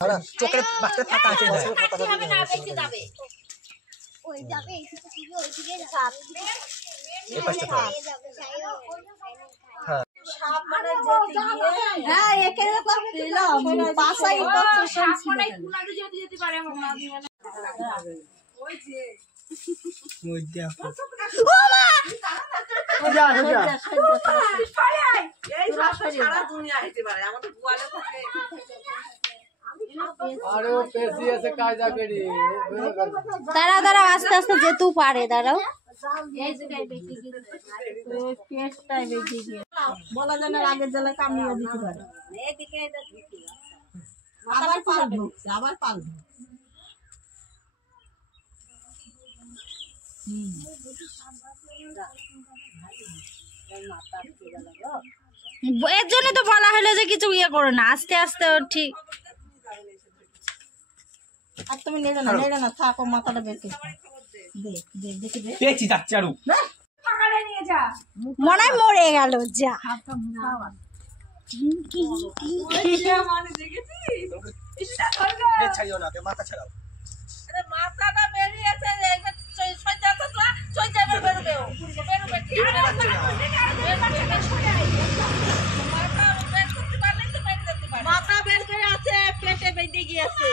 চোখের বাচ্চা ফাঁকা আছে না বেঁচে যাবে ওই যাবে ওইদিকে এই পাশে হ্যাঁ সাপ মানে যেতে গিয়ে হ্যাঁ একের উপর দিলাম পাশাই কনসেশন ছিল কোনাতে যেতে পারে আমার না দিবে না ওই যে ওই দেখো ও মা যা যা এই সারা দুনিয়া হইতে পারে আমাদের গোয়ালে থাকে আরে ও পেছি আছে কায়দা করি দাঁড়াও দাঁড়াও আস্তে আস্তে যেতেও পারে দাঁড়াও এই জায়গায় বেঁচে গিয়ে ওই পেটটাই বেঁচে গিয়ে বলা যায় না আগের জেলা কামিয়ে দিতে পারে এদিকে এটা ঢুকে আবার পাল ঢুকছে আবার পাল এর জন্য তো বলা হলো যে কিছু ইয়ে করো না আস্তে আস্তে ঠিক আর তুমি নেড়ে না থাকো মাথাটা বেঁকে পেয়েছি যাচ্ছে আরো মনে হয় মরে গেল যা মাথা ছাড়াও মাথাটা বেরিয়েছে মাথা বের করে আছে পেটে বেঁধে গিয়েছে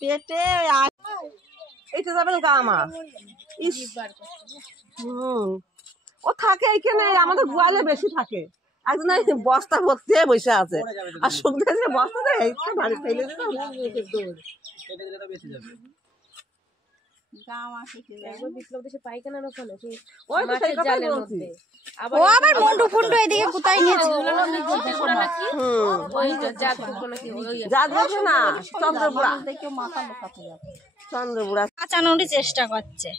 পেটে এইটা যাবেন গা আমার ও থাকে এইখানে আমাদের গোয়ালে বেশি থাকে একজন বস্তা ভর্তি বসে আছে আর শুকনো বস্তা বাড়ি ফেলে চন্দ্রপুরা বাঁচানোরই চেষ্টা করছে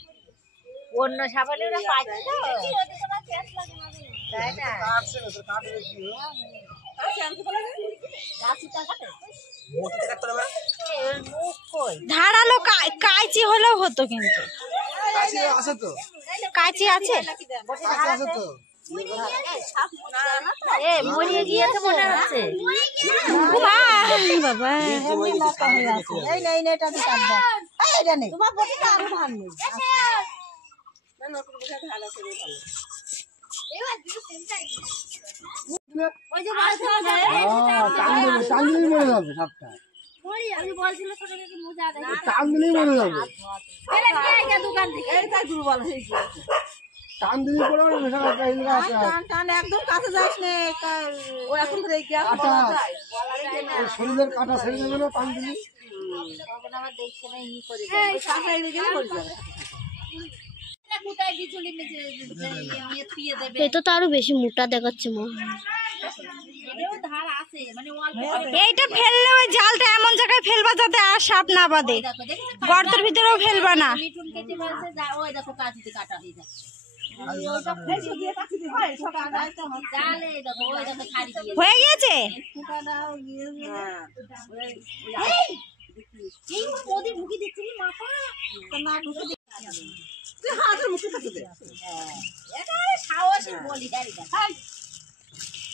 অন্য সাবালে ওরা পাচ্ছে ধারালো কাঁচি হলেও হতো কিন্তু কাঁচি আছে মরিয়ে গিয়েছে মনে হচ্ছে বাবা একদম কাছে যাস না ও এখন শরীরের কাটা ছেড়ে দেবে না কান্দিনি এটা তো আরো বেশি মোটা দেখাচ্ছে এইটা ফেললে ওই জালটা এমন জায়গায় ফেলবা যাতে আর সাপ না বাঁধে গর্তের ভিতরেও ফেলবা না হয়ে গিয়েছে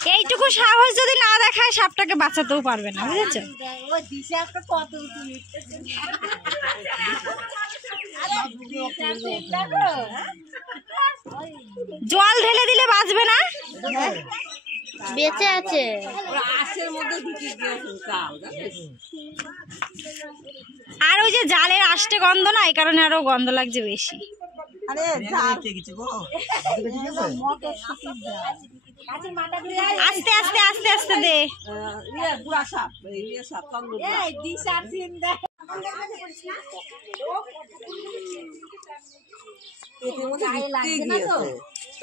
এইটুকু সাহস যদি না দেখায় সাপটাকে বাঁচাতেও পারবে না বুঝেছো জল ঢেলে দিলে বাঁচবে না বেঁচে আছে আর ওই যে জালের আষ্টে গন্ধ না এই কারণে আরো গন্ধ লাগছে বেশি আস্তে আস্তে আস্তে আস্তে দে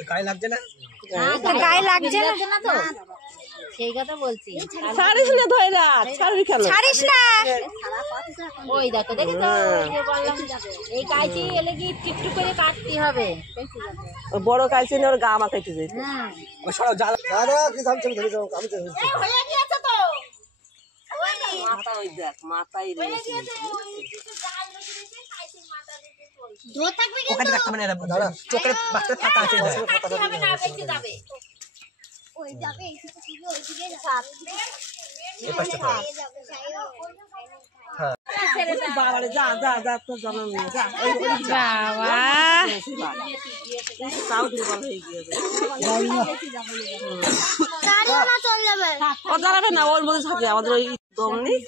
গায়ে লাগছে না গায়ে লাগছে না তো সেই কথা বলছি ছাড়িস না ধইরা ছাড়িস না ওই দেখো দেখি তো বললাম এই কাইচি এলে কি টিকটু করে কাটতে হবে বড় কাইচি ওর গা মাখাইতে যায় সরাও জাল কি জানছো ধরে যাও আমি তো হয়ে গিয়েছে তো মাথা ওই দেখ মাথায় হয়ে গিয়েছে ওই কিছু জাল রেখে কাইচির মাথা দিতে চলছে ওখানে রাখতে হবে না, দাঁড়া চোখের বাচ্চা ফাঁকা আছে এই দেখ। এই পাশটা থাক। বাবারে যা যা যা তোর জন্ম নিয়ে যা বাবা তাও দুর্বল হয়ে গিয়েছে চল যাবে ও দাঁড়াবে না ওর মধ্যে থাকে আমাদের ওই দম নেই